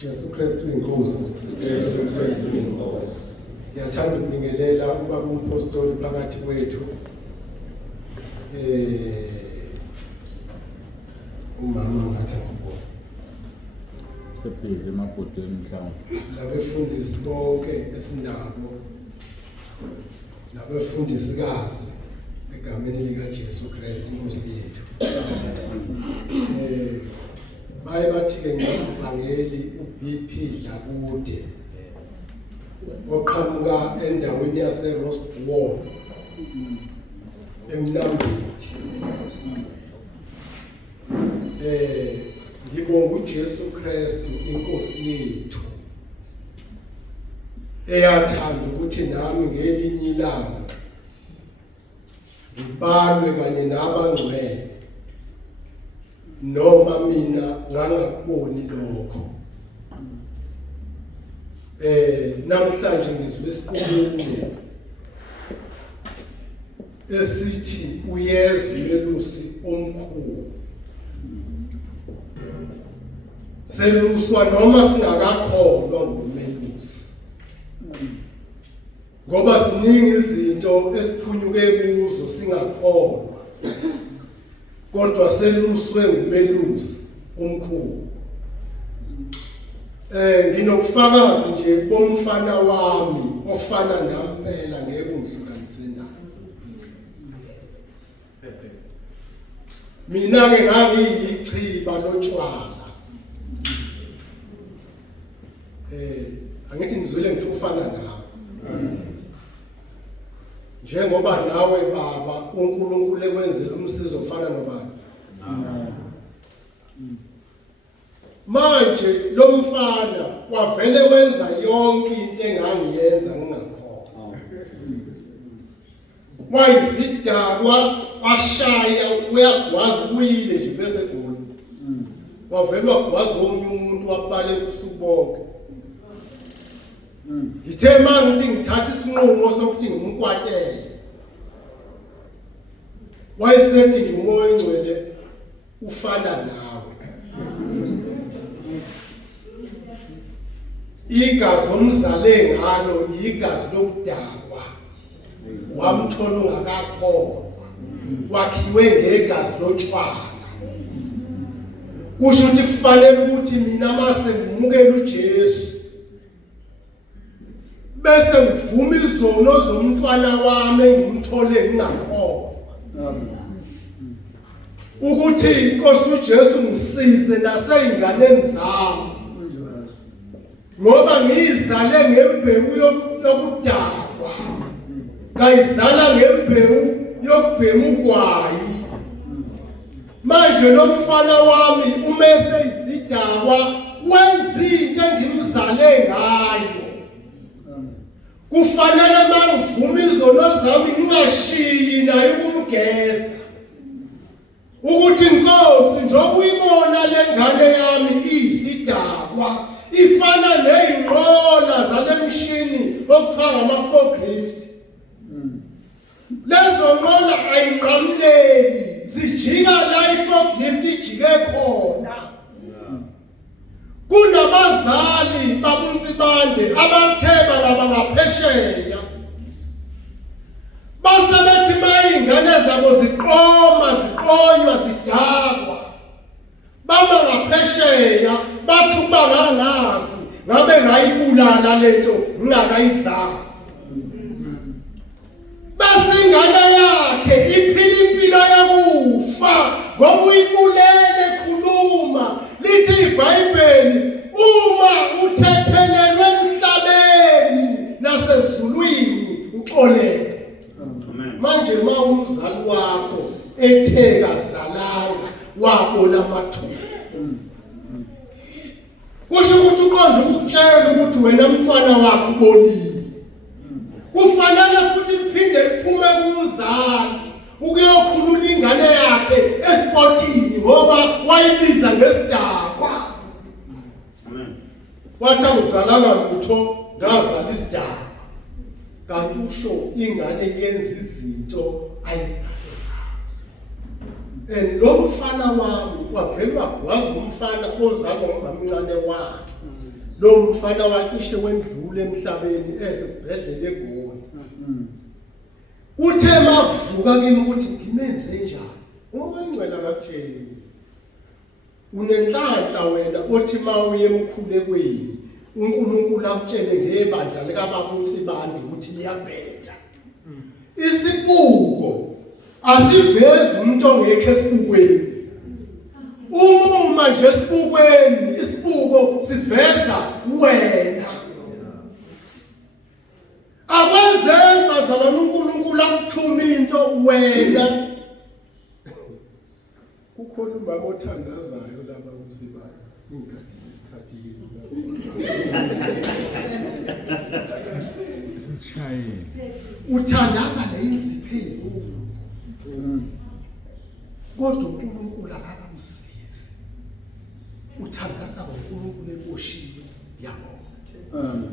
Jesu Kristu inkosi. Jesu Kristu inkosi. Ngiyathanda ukubingelela ubaba umpostoli phakathi kwethu. Umama ngathi ngibona. Sefize emabhodweni mhlawumbe. Labefundisi bonke esinabo. Labefundisikazi egameni lika Jesu Kristu inkosi yethu. Baye bathi-ke ngevangeli uBP Dlakude oqhamuka endaweni yaseRosbourne eMnambithi. Ngibonga uJesu Kristu inkosi yethu eyathanda ukuthi nami ngelinye ilanga ngibalwe kanye nabangcwele noma mina ngangakuboni lokho. Namhlanje ngizwe isiqululo esithi uYesu Melusi omkhulu. Seluswa noma singakakholwa nguMelusi. Ngoba ziningi izinto esiphunyuke kuzo singakholwa. Kodwa seluswe nguMelusi omkhulu. Nginokufakazi nje bomfana wami ofana nami phela ngeke ungihlukanise naye. Mina ke ngangiyichiba lotshwala. Angithi ngizwele ngithi ufana nawe. Njengoba nawe baba uNkulunkulu ekwenzela umsizo ofana nobani. Manje lo mfana wavele wenza yonke into engangiyenza ngingakholwa. Wayizidakwa washaya uyagwaza uyile nje bese goli. Wavele wagwaza omunye umuntu wabale ubusuku bonke. Ngithe manje ngithatha isinqumo sokuthi ngimkwatele. Wayesethi ngimoya engcwele ufana nawe. Igazi omzale ngalo igazi lokudakwa. Wamthola ungakakholwa. Wakhiwe ngegazi lotshwala. Kusho ukuthi kufanele ukuthi mina mase ngimukela uJesu bese ngivuma izono zomntwana wami engimthole ngingakholwa. Ukuthi inkosi uJesu ngisize naseyinganeni zami. Ngoba ngizale ngembewu yokudakwa. Ngayizala ngembewu yokubhema ugwayi. Manje lo mfana wami umese izidakwa wenza into engimzale ngayo. Kufanele mangivuma izono zami ngingashiyi naye ukumgeza. Ukuthi inkosi njengoba uyibona lengane yami iyisidakwa ifana nezinqola zalemshini okuthiwa ngama-forklift. Lezo nqola ayinqamleli zijika la i-forklift ijike khona. Kunabazali babunsibande abatheba ngaphesheya. Basebethi bayingane zabo ziqonywa zidakwa. Baba ngaphesheya bathi bangangazi ngabe ngayibulala lento ngingakayizama. Basingane yakhe iphila impilo yakufa ngoba uyibulele khuluma. Lithi iBhayibheli uma uthethelelwe emhlabeni nasezulwini uxolele. Manje ma umzali wakho etheka zalanga wabona amathuba. Kusho ukuthi uqonda ukutshela ukuthi wena mntwana wakho ubonile. Kufanele futhi iphinde iphume kumzali ukuyokhulula ingane yakhe esipotini ngoba wayibiza ngesidakwa. Wathi angizalanga lutho ngazala isidakwa. Kanti usho ingane yenza izinto ayizale. and lo mfana wami wavelwa wazi umfana ozalwa ngumamncane wakhe. Lo mfana wacishe wendlule emhlabeni esesibhedlela eGoli. Uthe makuvuka kimi ukuthi ngimenze njani? Ungangcwela ngakutshela. Unenhlanhla wena othi mawuye emkhulekweni uNkulunkulu akutshele ngebandla likaBaba uNsibanda ukuthi liyabheda. Isibuko asivezi umuntu ongekho esibukweni. Uma nje esibukweni isibuko siveza wena. Akwenzeki bazalwane uNkulunkulu akuthuma into wena. Kukhona ubaba othandazayo lapha uNsibanda. Uthandaza neyizipho. Kodwa uNkulunkulu akamsizi. Uthandaza ngoNkulunkulu eboshiwe yabo. Amen.